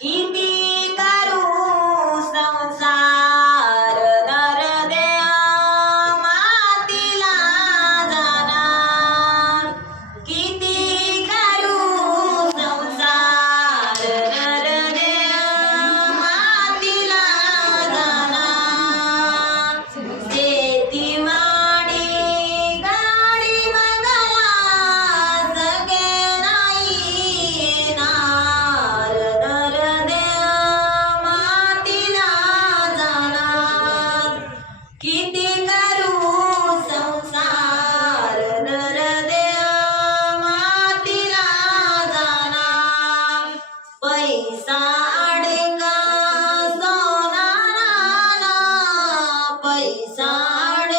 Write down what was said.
Give me पैसा